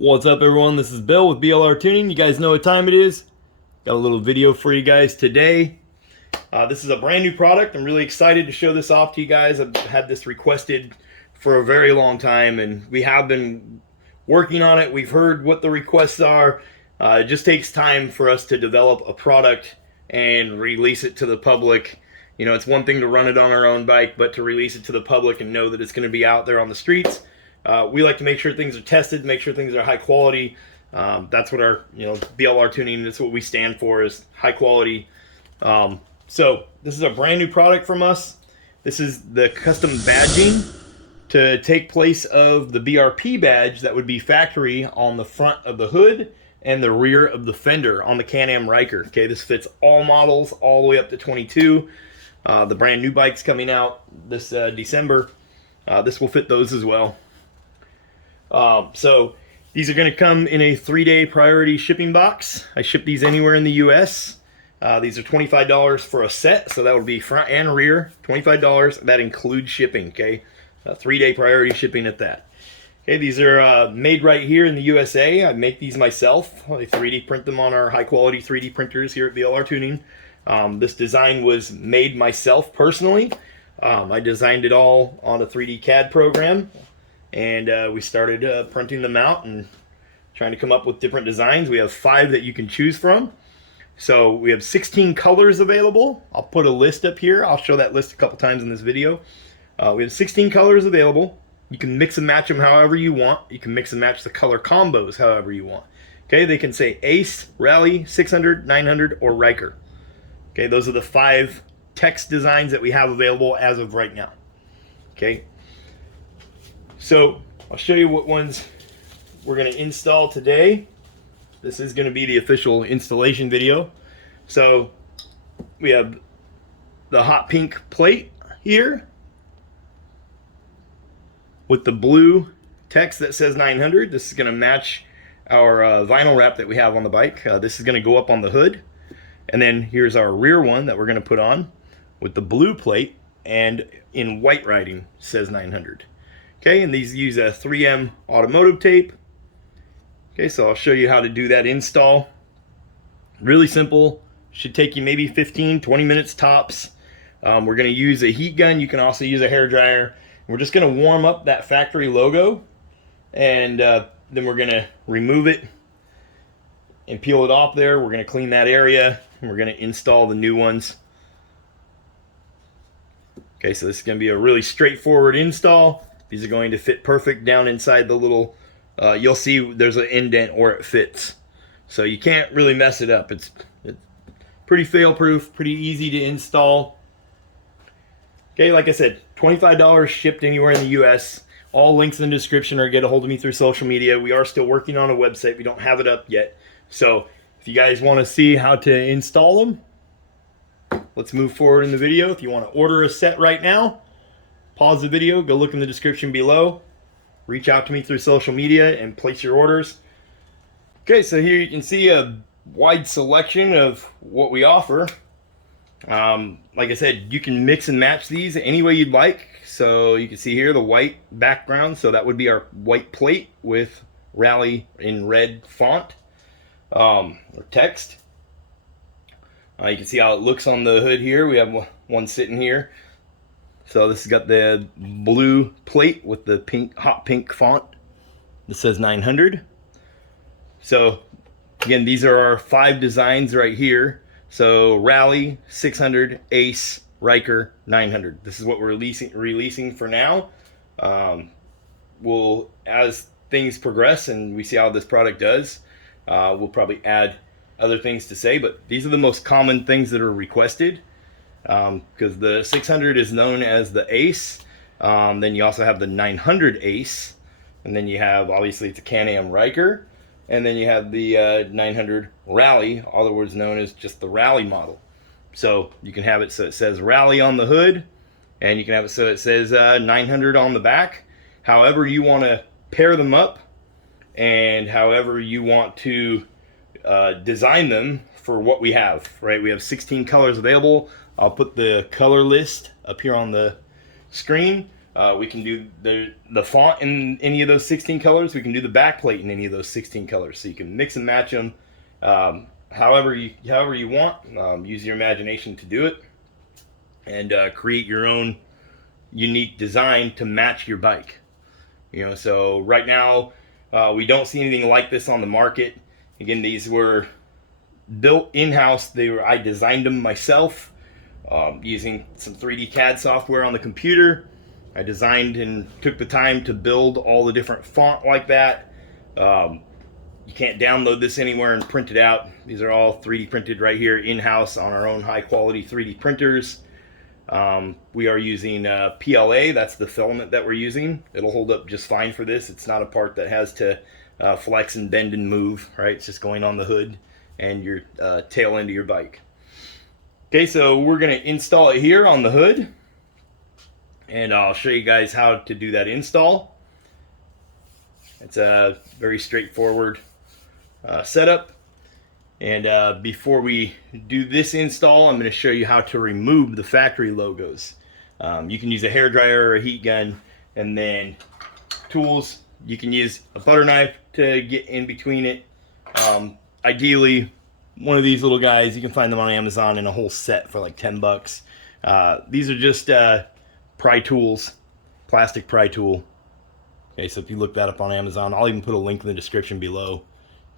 What's up, everyone? This is Bill with BLR Tuning. You guys know what time it is. Got a little video for you guys today. This is a brand new product. I'm really excited to show this off to you guys. I've had this requested for a very long time, and we have been working on it. We've heard what the requests are. It just takes time for us to develop a product and release it to the public. You know, it's one thing to run it on our own bike, but to release it to the public and know that it's going to be out there on the streets. We like to make sure things are tested, make sure things are high quality. That's what our, BLR tuning, that's what we stand for, is high quality. So this is a brand new product from us. This is the custom badging to take place of the BRP badge that would be factory on the front of the hood and the rear of the fender on the Can-Am Ryker. Okay, this fits all models all the way up to 22. The brand new bike's coming out this December. This will fit those as well. So these are going to come in a 3-day priority shipping box. I ship these anywhere in the US. These are $25 for a set, so that would be front and rear, $25. That includes shipping, okay? 3-day priority shipping at that. Okay, these are made right here in the USA. I make these myself. I 3D print them on our high quality 3D printers here at BLR Tuning. This design was made myself personally. I designed it all on a 3D CAD program. And we started printing them out and trying to come up with different designs. We have 5 that you can choose from. So we have 16 colors available. I'll put a list up here. I'll show that list a couple times in this video. We have 16 colors available. You can mix and match them however you want. You can mix and match the color combos however you want. Okay, they can say Ace, Rally, 600, 900, or Ryker. Okay, those are the 5 text designs that we have available as of right now. Okay. So I'll show you what ones we're going to install today. This is going to be the official installation video. So we have the hot pink plate here with the blue text that says 900. This is going to match our vinyl wrap that we have on the bike. This is going to go up on the hood. And then here's our rear one that we're going to put on with the blue plate, and in white writing says 900. Okay, and these use a 3M automotive tape. Okay, so I'll show you how to do that install. Really simple. Should take you maybe 15-20 minutes tops. We're going to use a heat gun. You can also use a hair dryer. We're just going to warm up that factory logo, and then we're going to remove it and peel it off there. We're going to clean that area, and we're going to install the new ones. Okay, so this is going to be a really straightforward install. These are going to fit perfect down inside the little, you'll see there's an indent where it fits. So you can't really mess it up. It's pretty fail-proof, pretty easy to install. Okay, like I said, $25 shipped anywhere in the US. All links in the description, or get a hold of me through social media. We are still working on a website. We don't have it up yet. So if you guys want to see how to install them, let's move forward in the video. If you want to order a set right now, pause the video, go look in the description below, reach out to me through social media, and place your orders. Okay, so here you can see a wide selection of what we offer. Like I said, you can mix and match these any way you'd like. So you can see here the white background, so that would be our white plate with Rally in red font or text. You can see how it looks on the hood here. We have one sitting here. So this has got the blue plate with the pink, hot pink font. This says 900. So again, these are our 5 designs right here. So Rally, 600, Ace, Ryker, 900. This is what we're releasing for now. We'll, as things progress and we see how this product does, we'll probably add other things to say. But these are the most common things that are requested. Because the 600 is known as the Ace. Then you also have the 900 Ace, and then you have, obviously, it's a Can-Am Ryker, and then you have the 900 Rally, otherwise known as just the Rally model. So you can have it so it says Rally on the hood, and you can have it so it says 900 on the back. However you want to pair them up, and however you want to design them for what we have, right? We have 16 colors available. I'll put the color list up here on the screen. We can do the font in any of those 16 colors. We can do the backplate in any of those 16 colors. So you can mix and match them however you want. Use your imagination to do it, and create your own unique design to match your bike. So right now we don't see anything like this on the market. Again, these were built in-house. I designed them myself using some 3D CAD software on the computer. I designed and took the time to build all the different font like that. You can't download this anywhere and print it out. These are all 3D printed right here in-house on our own high quality 3D printers. We are using PLA. That's the filament that we're using. It'll hold up just fine for this. It's not a part that has to flex and bend and move, right? It's just going on the hood and your tail end of your bike. Okay, so we're going to install it here on the hood, and I'll show you guys how to do that install. It's a very straightforward setup. And before we do this install, I'm going to show you how to remove the factory logos. You can use a hairdryer or a heat gun, and then tools. You can use a butter knife to get in between it. Ideally, one of these little guys, you can find them on Amazon in a whole set for like 10 bucks. These are just pry tools, plastic pry tool. Okay, so if you look that up on Amazon, I'll even put a link in the description below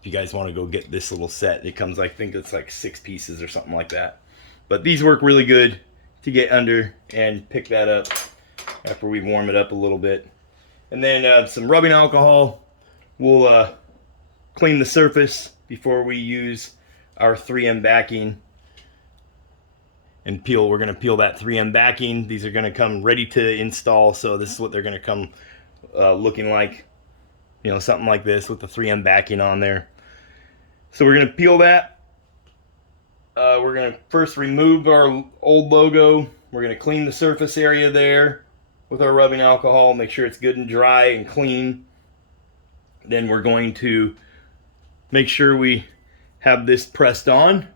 if you guys want to go get this little set. It comes, I think it's like 6 pieces or something like that. But these work really good to get under and pick that up after we warm it up a little bit. And then some rubbing alcohol. We'll clean the surface before we use our 3M backing and peel. We're going to peel that 3M backing. These are going to come ready to install, so this is what they're going to come looking like, something like this with the 3M backing on there. So we're going to peel that. We're going to first remove our old logo. We're going to clean the surface area there with our rubbing alcohol, make sure it's good and dry and clean. Then we're going to make sure we have this pressed on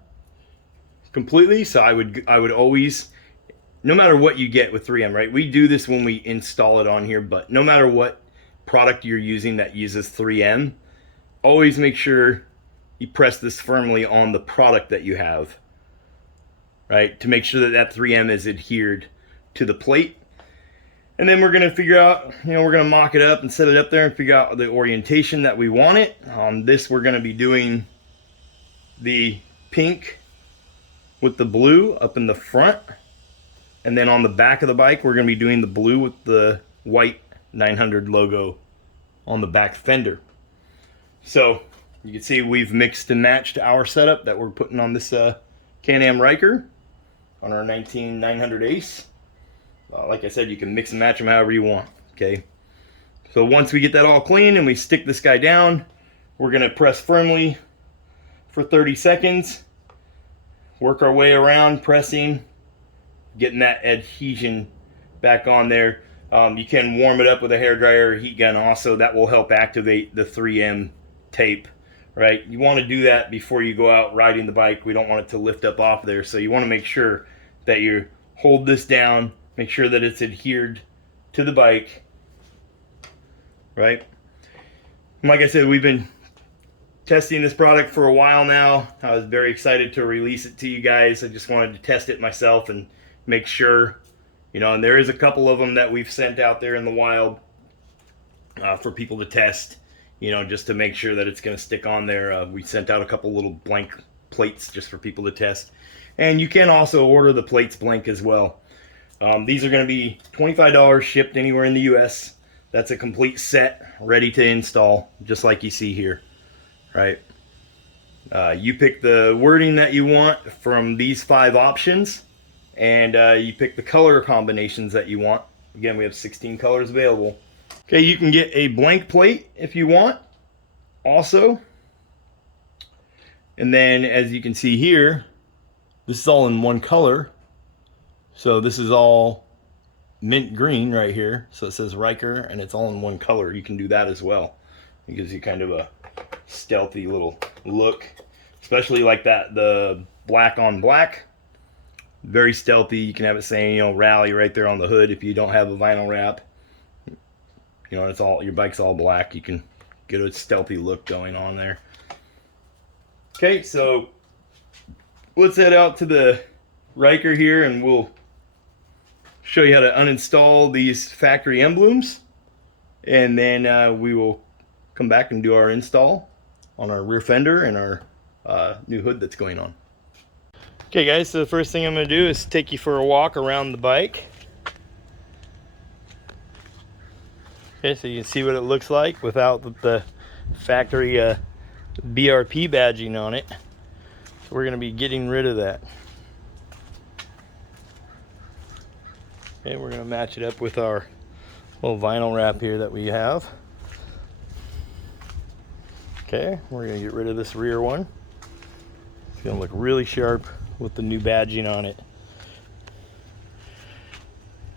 completely. So I would always, no matter what you get with 3M, right? We do this when we install it on here, but no matter what product you're using that uses 3M, always make sure you press this firmly on the product that you have, right? To make sure that that 3M is adhered to the plate. And then we're going to figure out, we're going to mock it up and set it up there and figure out the orientation that we want it. On this, we're going to be doing the pink with the blue up in the front. And then on the back of the bike, we're going to be doing the blue with the white 900 logo on the back fender. So you can see we've mixed and matched our setup that we're putting on this Can-Am Ryker on our 900 Ace. Like I said, you can mix and match them however you want. Okay. So once we get that all clean and we stick this guy down, we're going to press firmly for 30 seconds. Work our way around, pressing, getting that adhesion back on there. You can warm it up with a hairdryer or heat gun also. That will help activate the 3M tape, right? You want to do that before you go out riding the bike. We don't want it to lift up off there. So you want to make sure that you hold this down, make sure that it's adhered to the bike, right? And like I said, we've been testing this product for a while now. I was very excited to release it to you guys. I just wanted to test it myself and make sure, and there is a couple of them that we've sent out there in the wild for people to test, just to make sure that it's going to stick on there. We sent out a couple little blank plates just for people to test. And you can also order the plates blank as well. These are going to be $25 shipped anywhere in the US. That's a complete set ready to install, just like you see here, right? You pick the wording that you want from these 5 options, and you pick the color combinations that you want. Again, we have 16 colors available. Okay, you can get a blank plate if you want also. And then as you can see here, this is all in one color. So this is all mint green right here. So it says Ryker and it's all in one color. You can do that as well. It gives you kind of a stealthy little look, especially like that, the black on black. Very stealthy. You can have it saying, you know, rally right there on the hood if you don't have a vinyl wrap. You know, it's all, your bike's all black. You can get a stealthy look going on there. Okay, so let's head out to the Ryker here and we'll show you how to uninstall these factory emblems, and then we will come back and do our install on our rear fender and our new hood that's going on. Okay guys, so the first thing I'm going to do is take you for a walk around the bike. Okay, so you can see what it looks like without the factory BRP badging on it. So we're going to be getting rid of that. Okay, we're going to match it up with our little vinyl wrap here that we have. Okay, we're going to get rid of this rear one. It's going to look really sharp with the new badging on it.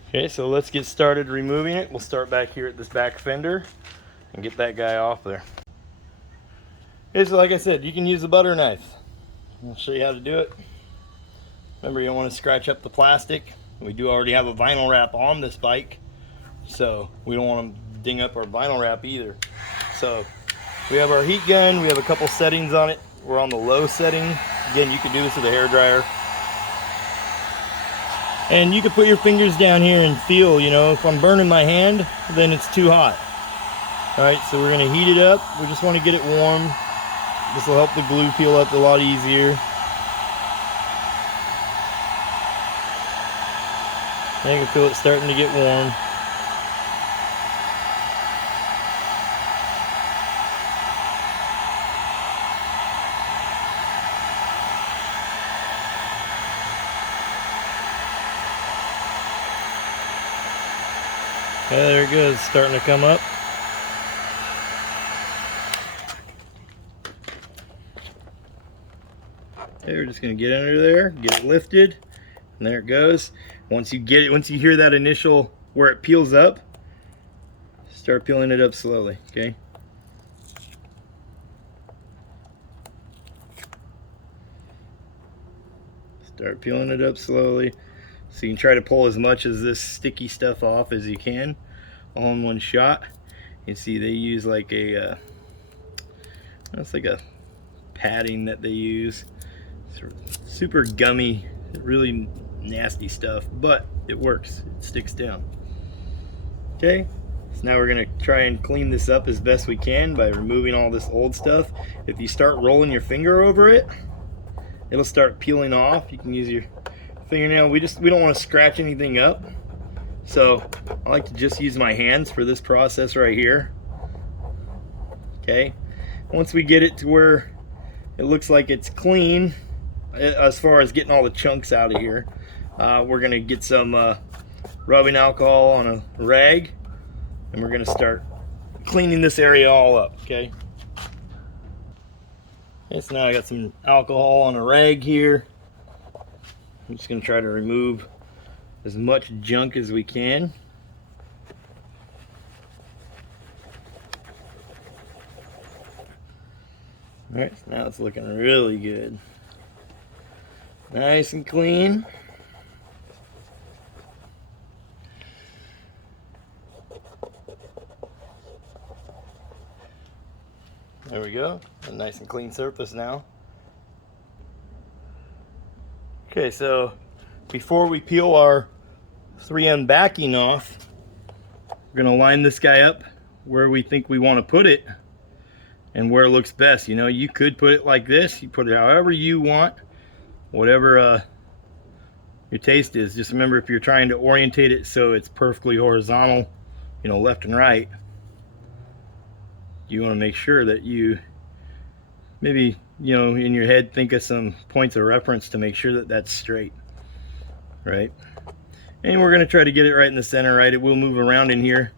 Okay, so let's get started removing it. We'll start back here at this back fender and get that guy off there. Okay, so like I said, you can use a butter knife. I'll show you how to do it. Remember, you don't want to scratch up the plastic. We do already have a vinyl wrap on this bike, so we don't want to ding up our vinyl wrap either. So we have our heat gun. We have a couple settings on it. We're on the low setting. Again, you can do this with a hairdryer. And you can put your fingers down here and feel, you know, if I'm burning my hand, then it's too hot. All right, so we're gonna heat it up. We just wanna get it warm. This will help the glue peel up a lot easier. I can feel it starting to get warm. Yeah, there it goes, starting to come up. Okay, we're just gonna get under there, get it lifted, and there it goes. Once you get it, once you hear that initial where it peels up, start peeling it up slowly, okay? Start peeling it up slowly. So you can try to pull as much of this sticky stuff off as you can, all in one shot. You can see they use like a, it's like a padding that they use. It's super gummy, really nasty stuff, but it works, it sticks down. Okay, so now we're gonna try and clean this up as best we can by removing all this old stuff. If you start rolling your finger over it, it'll start peeling off. You can use your fingernail. We don't want to scratch anything up, so I like to just use my hands for this process right here. Okay, once we get it to where it looks like it's clean as far as getting all the chunks out of here, we're gonna get some rubbing alcohol on a rag, and we're gonna start cleaning this area all up. Okay, so now I got some alcohol on a rag here. I'm just going to try to remove as much junk as we can. Alright, so now it's looking really good. Nice and clean. There we go. A nice and clean surface now. Okay, so before we peel our 3M backing off, we're going to line this guy up where we think we want to put it and where it looks best. You know, you could put it like this. You put it however you want, whatever your taste is. Just remember, if you're trying to orientate it so it's perfectly horizontal, you know, left and right, you want to make sure that you maybe, you know, in your head think of some points of reference to make sure that that's straight, right? And we're going to try to get it right in the center, right? It will move around in here.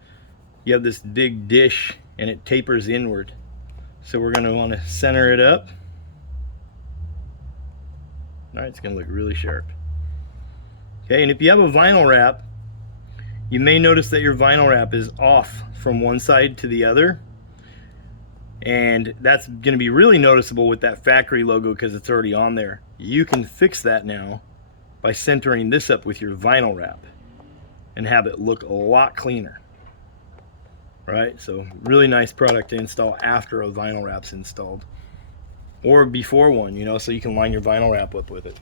You have this big dish and it tapers inward, so we're going to want to center it up. All right, it's going to look really sharp. Okay, and if you have a vinyl wrap, you may notice that your vinyl wrap is off from one side to the other, and that's going to be really noticeable with that factory logo because it's already on there. You can fix that now by centering this up with your vinyl wrap and have it look a lot cleaner. Right? So really nice product to install after a vinyl wrap's installed, or before one, you know, so you can line your vinyl wrap up with it.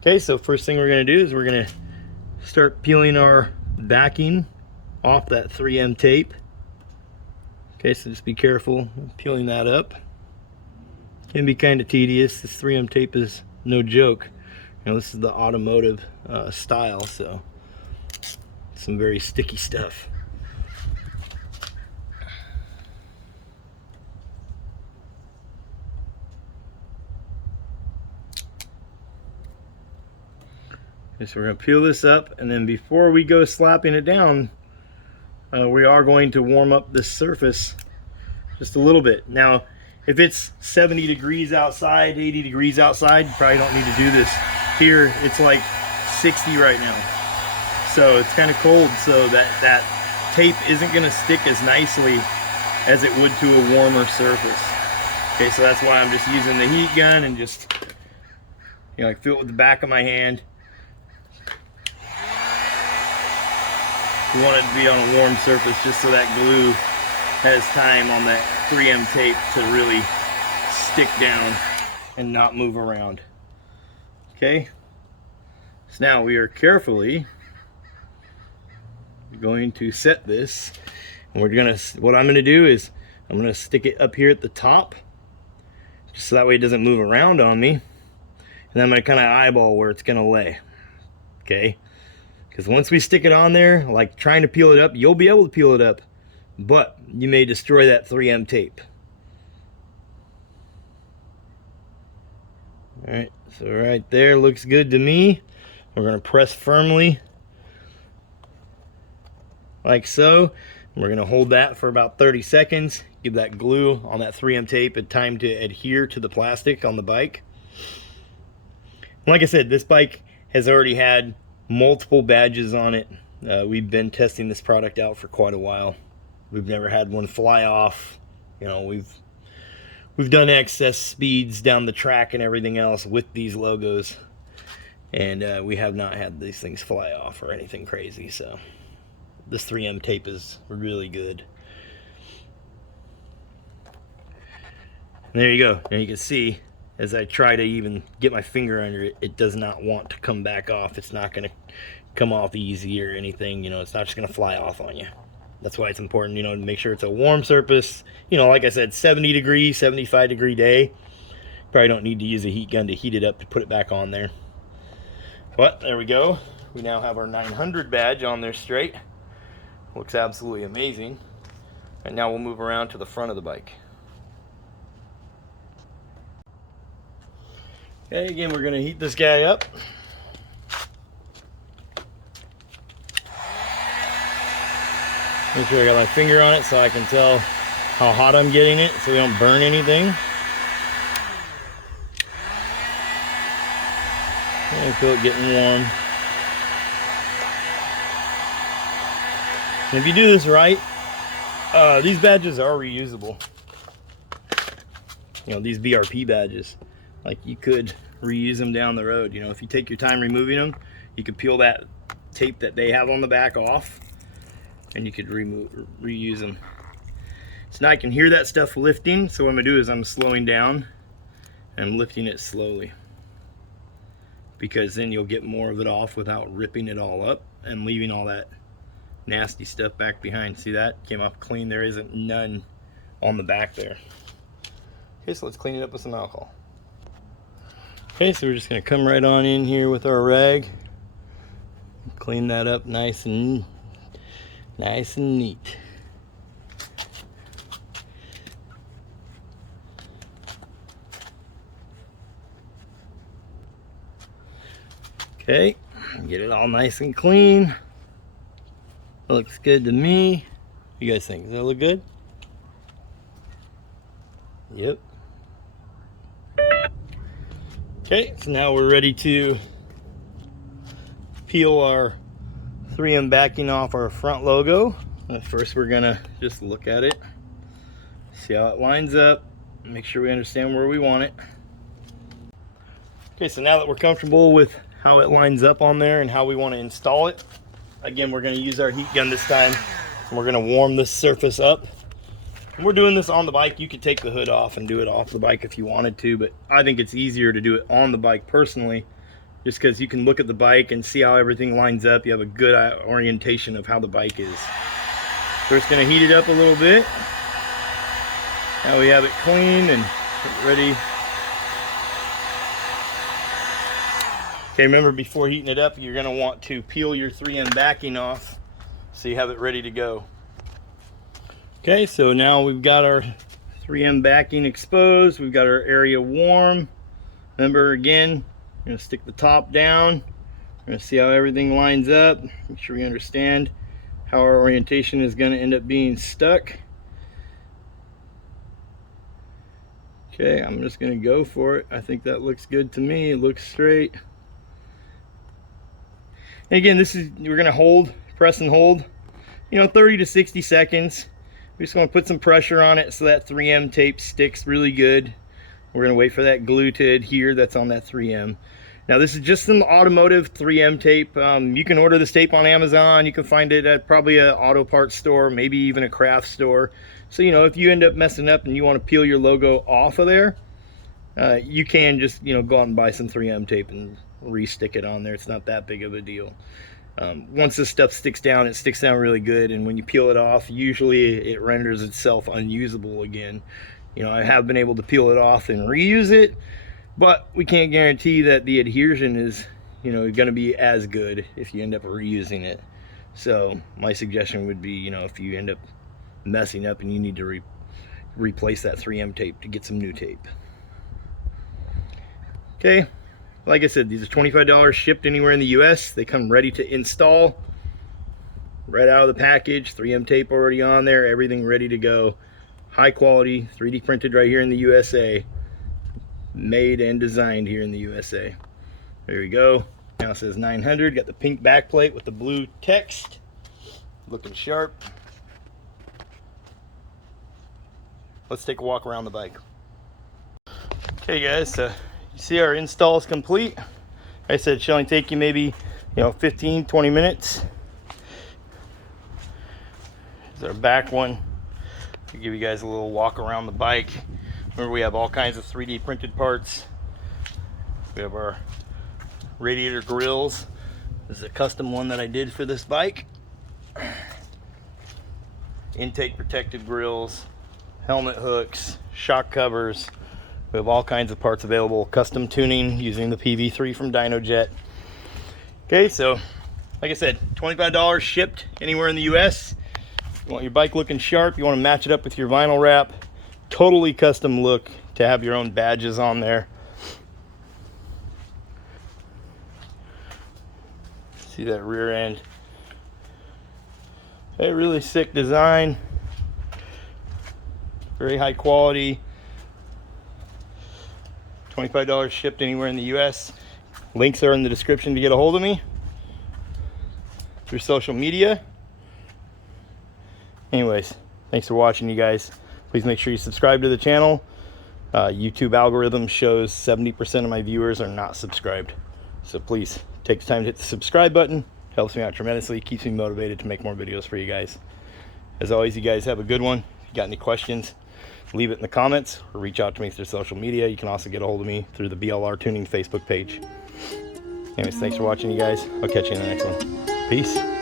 Okay, so first thing we're going to do is we're going to start peeling our backing off that 3M tape. Okay, so just be careful peeling that up. Can be kind of tedious. This 3M tape is no joke. You know, this is the automotive style, so some very sticky stuff. So we're going to peel this up, and then before we go slapping it down, we are going to warm up this surface just a little bit. Now, if it's 70 degrees outside, 80 degrees outside, you probably don't need to do this. Here, it's like 60 right now. So it's kind of cold, so that tape isn't going to stick as nicely as it would to a warmer surface. Okay, so that's why I'm just using the heat gun and just, you know, like feel it with the back of my hand. You want it to be on a warm surface just so that glue has time on that 3M tape to really stick down and not move around. Okay, so now we are carefully going to set this, and what I'm gonna do is I'm gonna stick it up here at the top just so that way it doesn't move around on me, and then I'm gonna kind of eyeball where it's gonna lay. Okay, because once we stick it on there, like trying to peel it up, you'll be able to peel it up, but you may destroy that 3M tape. All right, so right there looks good to me. We're going to press firmly like so. And we're going to hold that for about 30 seconds. Give that glue on that 3M tape a time to adhere to the plastic on the bike. Like I said, this bike has already had multiple badges on it. We've been testing this product out for quite a while. We've never had one fly off. You know, we've done excess speeds down the track and everything else with these logos, and we have not had these things fly off or anything crazy. So this 3M tape is really good. And there you go. And you can see as I try to even get my finger under it, it does not want to come back off. It's not going to come off easy or anything. You know, it's not just going to fly off on you. That's why it's important, you know, to make sure it's a warm surface. You know, like I said, 70 degree, 75 degree day. Probably don't need to use a heat gun to heat it up to put it back on there. But there we go. We now have our 900 badge on there straight. Looks absolutely amazing. And now we'll move around to the front of the bike. Okay, again, we're going to heat this guy up. Make sure I got my finger on it so I can tell how hot I'm getting it so we don't burn anything. And feel it getting warm. And if you do this right, these badges are reusable. You know, these BRP badges. Like, you could reuse them down the road. You know, if you take your time removing them, you could peel that tape that they have on the back off, and you could reuse them. So now I can hear that stuff lifting, so what I'm gonna do is I'm slowing down and I'm lifting it slowly, because then you'll get more of it off without ripping it all up and leaving all that nasty stuff back behind. See, that came off clean. There isn't none on the back there. Okay, so let's clean it up with some alcohol. Okay, so we're just going to come right on in here with our rag, clean that up nice and neat. Okay, get it all nice and clean. Looks good to me. What do you guys think? Does that look good? Yep. Okay, so now we're ready to peel our 3M backing off our front logo. First, we're gonna just look at it, see how it lines up, make sure we understand where we want it. Okay, so now that we're comfortable with how it lines up on there and how we want to install it. Again, we're going to use our heat gun this time. We're going to warm this surface up. And we're doing this on the bike. You could take the hood off and do it off the bike if you wanted to, but I think it's easier to do it on the bike personally, just because you can look at the bike and see how everything lines up. You have a good orientation of how the bike is. We're just going to heat it up a little bit. Now we have it clean and ready. Okay, remember, before heating it up, you're going to want to peel your 3M backing off so you have it ready to go. Okay, so now we've got our 3M backing exposed. We've got our area warm. Remember, again, we're going to stick the top down. We're going to see how everything lines up. Make sure we understand how our orientation is going to end up being stuck. Okay, I'm just going to go for it. I think that looks good to me. It looks straight. And again, we're going to hold, press and hold, 30 to 60 seconds. We're just going to put some pressure on it so that 3M tape sticks really good. We're going to wait for that glue to adhere that's on that 3M. Now, this is just some automotive 3M tape. You can order this tape on Amazon. You can find it at probably an auto parts store, maybe even a craft store. So, if you end up messing up and you want to peel your logo off of there, you can just, go out and buy some 3M tape and re-stick it on there. It's not that big of a deal. Once this stuff sticks down, it sticks down really good, and when you peel it off, usually it renders itself unusable again. I have been able to peel it off and reuse it, but we can't guarantee that the adhesion is going to be as good if you end up reusing it. So my suggestion would be, if you end up messing up and you need to replace that 3M tape, to get some new tape. Okay, like I said, these are $25 shipped anywhere in the US. They come ready to install right out of the package. 3M tape already on there, everything ready to go. High quality, 3D printed right here in the USA. Made and designed here in the USA. There we go. Now it says 900. Got the pink backplate with the blue text. Looking sharp. Let's take a walk around the bike. Okay guys, so you see our install is complete. Like I said, it should only take you maybe 15-20 minutes. There's our back one. I'll give you guys a little walk around the bike. Remember, we have all kinds of 3D printed parts. We have our radiator grills. This is a custom one that I did for this bike. Intake protective grills, helmet hooks, shock covers. We have all kinds of parts available. Custom tuning using the PV3 from DynoJet. Okay, so like I said, $25 shipped anywhere in the US. You want your bike looking sharp, you want to match it up with your vinyl wrap. Totally custom look to have your own badges on there. See that rear end. A really sick design. Very high quality. $25 shipped anywhere in the US. Links are in the description to get a hold of me through social media. Anyways, thanks for watching, you guys. Please make sure you subscribe to the channel. YouTube algorithm shows 70% of my viewers are not subscribed. So please take the time to hit the subscribe button. Helps me out tremendously, keeps me motivated to make more videos for you guys. As always, you guys have a good one. If you got any questions, leave it in the comments or reach out to me through social media. You can also get a hold of me through the BLR Tuning Facebook page. Anyways, thanks for watching, you guys. I'll catch you in the next one. Peace.